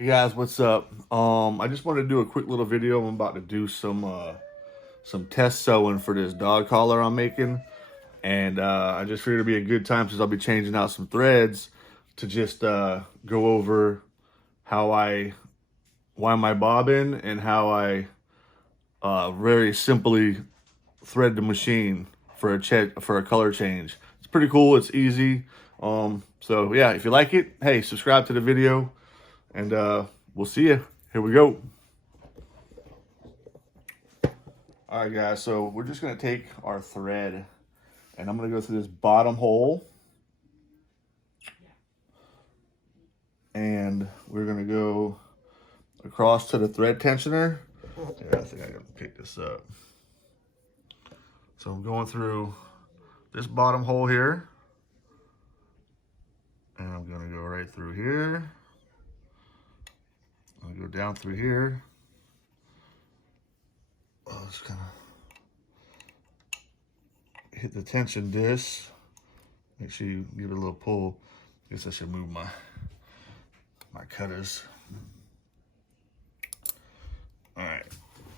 Hey guys, what's up? I just wanted to do a quick little video. I'm about to do some test sewing for this dog collar I'm making, and I just figured it'd be a good time since I'll be changing out some threads to just go over how I wind my bobbin and how I very simply thread the machine for a color change. It's pretty cool. It's easy. So yeah, if you like it, hey, subscribe to the video. And we'll see you. Here we go. All right, guys. So we're just going to take our thread and I'm going to go through this bottom hole. And we're going to go across to the thread tensioner. Yeah, I think I can pick this up. So I'm going through this bottom hole here. And I'm going to go right through here. I'll go down through here. I'll just kind of hit the tension disc. Make sure you give it a little pull. I guess I should move my cutters. All right,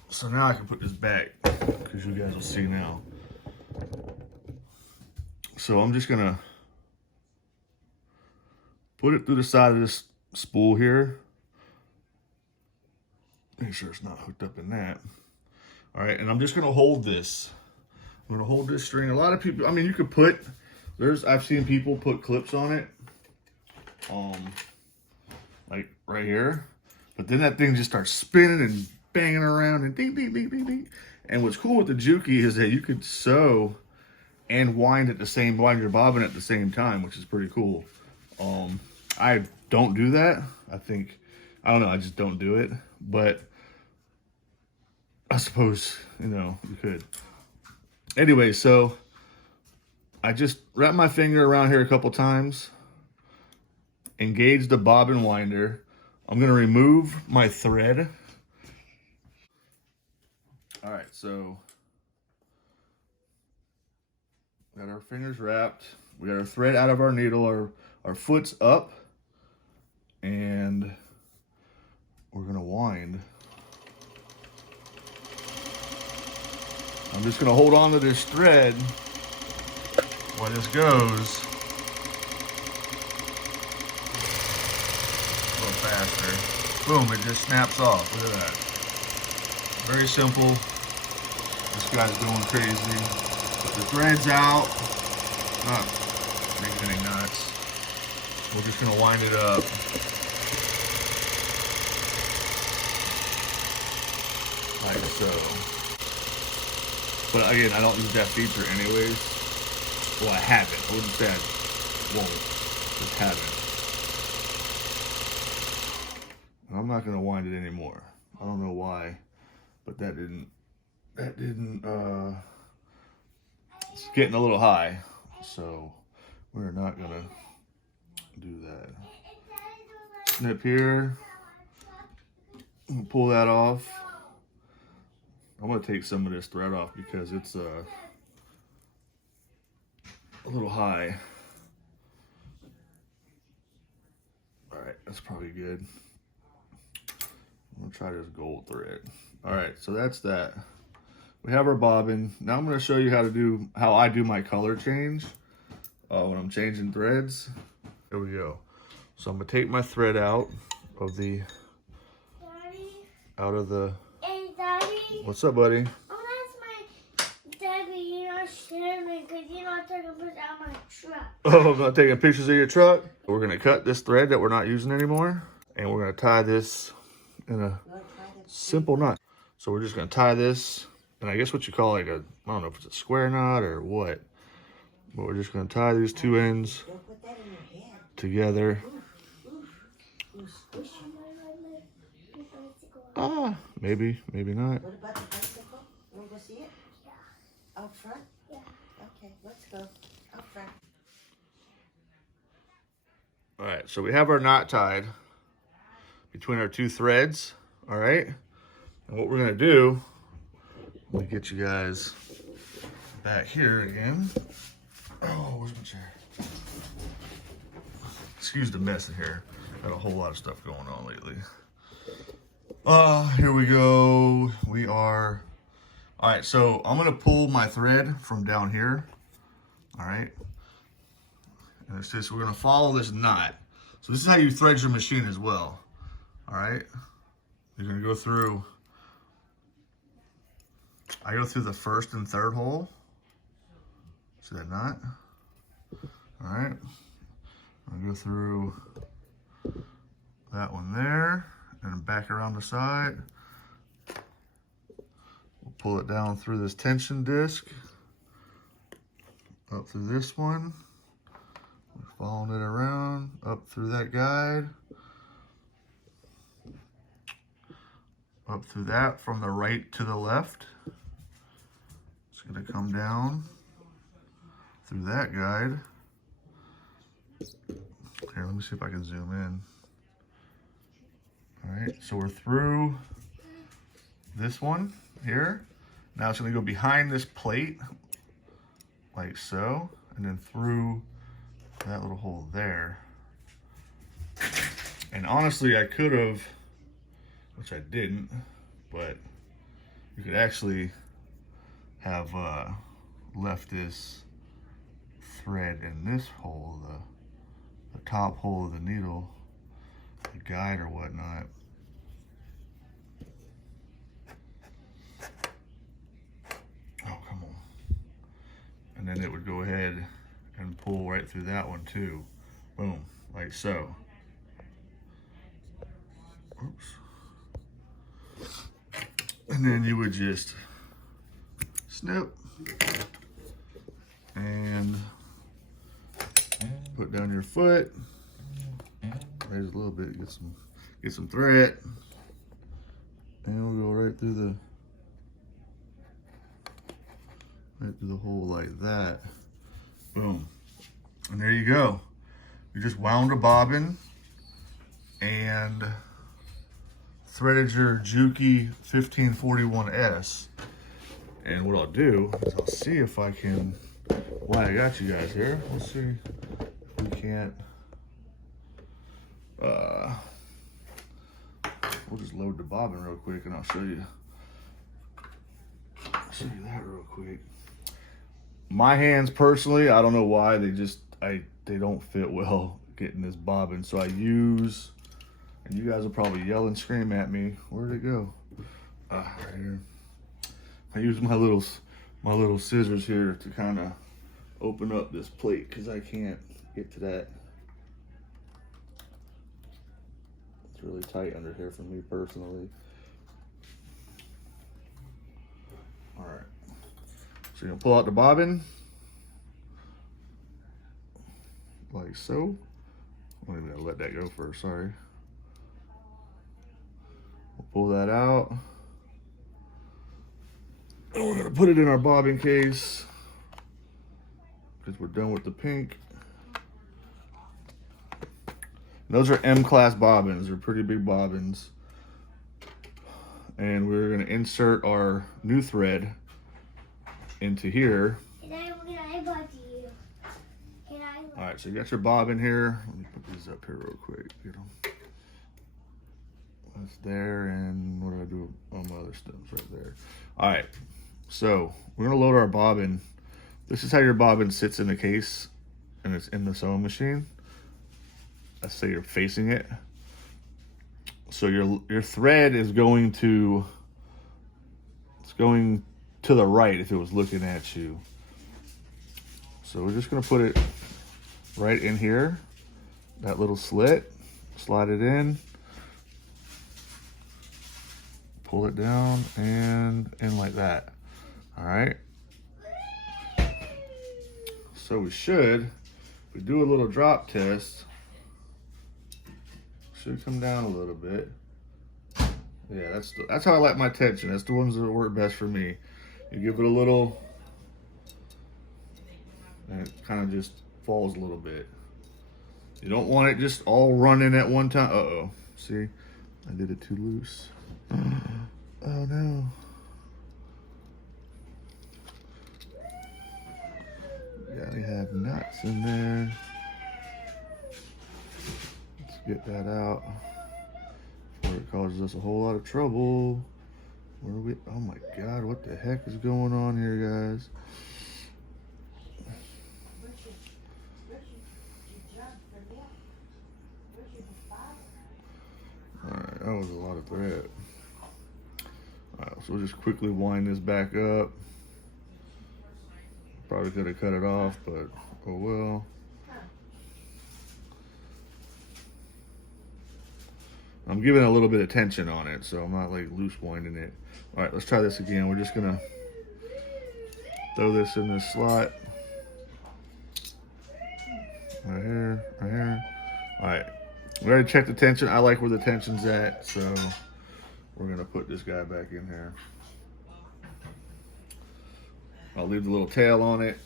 so now I can put this back because you guys will see now. So I'm just gonna put it through the side of this spool here. Make sure it's not hooked up in that. All right, and I'm just gonna hold this. I'm gonna hold this string. A lot of people, I mean, you could put, I've seen people put clips on it, like right here, but then that thing just starts spinning and banging around and ding, ding, ding, ding, ding. And what's cool with the Juki is that you could sew and wind your bobbin at the same time, which is pretty cool. I don't do that. I don't know, I just don't do it, but I suppose, you could. Anyway, so I just wrap my finger around here a couple times, engage the bobbin winder. I'm gonna remove my thread. All right, so we got our fingers wrapped. We got our thread out of our needle, our foot's up, and we're gonna wind. I'm just gonna hold on to this thread while this goes. A little faster. Boom, it just snaps off. Look at that. Very simple. This guy's going crazy. Put the thread's out. Not making any knots. We're just gonna wind it up. Like so. But again, I don't use that feature anyways. Well, I haven't. I wouldn't say I won't. Just haven't. And I'm not gonna wind it anymore. I don't know why, but that didn't, it's getting a little high. So we're not gonna do that. Snip here. Pull that off. I'm gonna take some of this thread off because it's a little high. All right, that's probably good. I'm gonna try this gold thread. All right, so that's that. We have our bobbin. Now I'm gonna show you how I do my color change when I'm changing threads. Here we go. So I'm gonna take my thread out of the, Hey, Daddy. What's up, buddy? Oh, that's my Daddy. You're not sharing because you're not taking pictures out my truck. Oh, I'm not taking pictures of your truck. We're gonna cut this thread that we're not using anymore, and we're gonna tie this in a simple knot. So we're just gonna tie this, and I guess what you call like I don't know if it's a square knot or what, but we're just gonna tie these two ends together. Maybe not. What about the bicycle? You want to go see it? Yeah. Out front? Yeah. Okay, let's go. Out front. All right, so we have our knot tied between our two threads, all right? And what we're gonna do, let me get you guys back here again. Oh, where's my chair? Excuse the mess in here. Got a whole lot of stuff going on lately. Here we go. We are, all right, so I'm gonna pull my thread from down here. All right. And it's just, we're gonna follow this knot. So this is how you thread your machine as well. All right. You're gonna go through, I go through the first and third hole. See that knot? All right. I'll go through that one there and back around the side. We'll pull it down through this tension disc, up through this one. We're following it around, up through that guide, up through that from the right to the left. It's gonna come down through that guide. Here, let me see if I can zoom in. All right, so we're through this one here. Now it's gonna go behind this plate, like so, and then through that little hole there. And honestly, I could have, which I didn't, but you could actually have left this thread in this hole, the top hole of the needle, the guide or whatnot. Oh, come on. And then it would go ahead and pull right through that one too. Boom, like so. Oops. And then you would just snip and put down your foot. Raise a little bit, get some thread, and we'll go right through the hole like that. Boom, and there you go. You just wound a bobbin and threaded your Juki 1541S. And what I'll do is I'll see if I can, while I got you guys here, let's see if we can't, we'll just load the bobbin real quick and I'll show you that real quick. My hands personally, I don't know why, they don't fit well getting this bobbin. So I use, and you guys will probably yell and scream at me, where'd it go? Right here. I use my little scissors here to kind of open up this plate because I can't get to that. It's really tight under here for me personally. All right, so you're gonna pull out the bobbin like so. I'm even gonna let that go first, sorry. We'll pull that out. And we're gonna put it in our bobbin case because we're done with the pink. And those are M-class bobbins. They're pretty big bobbins. And we're gonna insert our new thread into here. Can I bother you? All right, so you got your bobbin here. Let me put these up here real quick. Get them. That's there, and what do I do on my other stems right there? All right, so we're gonna load our bobbin. This is how your bobbin sits in the case, and it's in the sewing machine. Let's say you're facing it. So your thread is going to, it's going to the right if it was looking at you. So we're just gonna put it right in here, that little slit, slide it in, pull it down and in like that. All right. So we should, if we do a little drop test, should come down a little bit. Yeah, that's how I like my tension. That's the ones that work best for me. You give it a little, and it kind of just falls a little bit. You don't want it just all running at one time. Uh-oh, see, I did it too loose. Oh no. Gotta have knots in there. Let's get that out before it causes us a whole lot of trouble. Where are we? Oh my God, what the heck is going on here, guys? Alright, that was a lot of thread. Alright, so we'll just quickly wind this back up. Probably could have cut it off, but oh well. I'm giving a little bit of tension on it, so I'm not like loose winding it. All right, let's try this again. We're just gonna throw this in this slot. Right here, right here. All right, we already checked the tension. I like where the tension's at, so we're gonna put this guy back in here. I'll leave the little tail on it.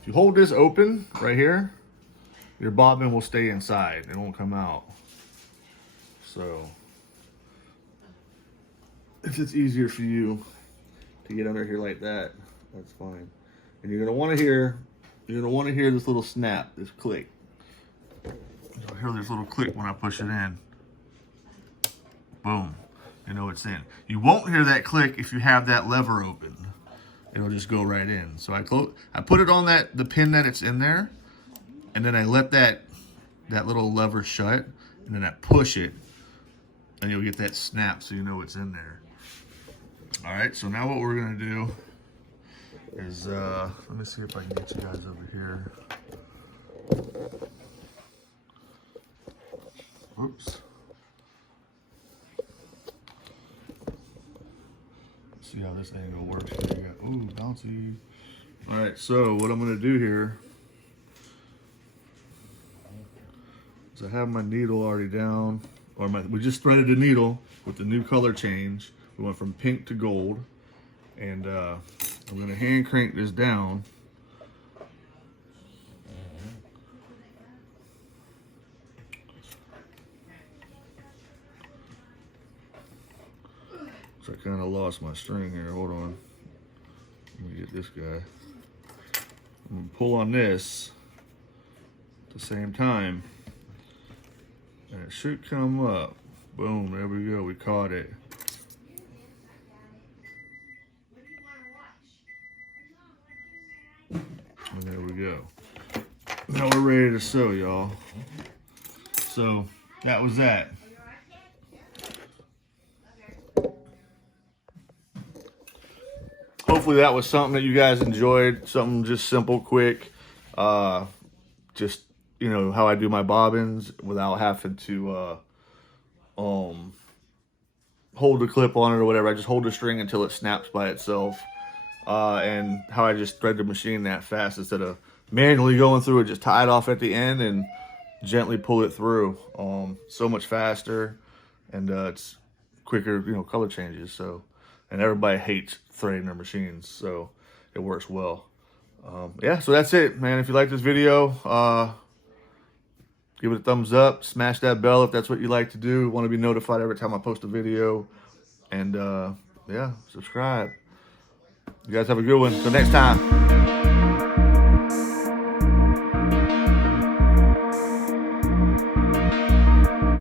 If you hold this open right here, your bobbin will stay inside. It won't come out. So if it's easier for you to get under here like that, that's fine. And you're gonna want to hear this little snap, this click. You'll hear this little click when I push it in. Boom. You know it's in. You won't hear that click if you have that lever open. It'll just go right in. So I put it on the pin that it's in there, and then I let that little lever shut, and then I push it, and you'll get that snap so you know it's in there. All right, so now what we're gonna do is, let me see if I can get you guys over here. Oops. See how this angle works. Ooh, bouncy. All right, so what I'm gonna do here is I have my needle already down, we just threaded the needle with the new color change. We went from pink to gold, and I'm gonna hand crank this down. So I kind of lost my string here. Hold on. Let me get this guy. I'm gonna pull on this at the same time, and it should come up. Boom, there we go. We caught it. And there we go. Now we're ready to sew, y'all. So that was that. Hopefully that was something that you guys enjoyed. Something just simple, quick. Just, you know, how I do my bobbins without having to hold the clip on it or whatever. I just hold the string until it snaps by itself. And how I just thread the machine that fast instead of manually going through it. Just tie it off at the end and gently pull it through. So much faster, and it's quicker, you know, color changes. So, and everybody hates threading their machines, so it works well. Yeah, so that's it, man. If you like this video, give it a thumbs up, smash that bell if that's what you like to do. You want to be notified every time I post a video, and yeah, subscribe. You guys have a good one. Till next time.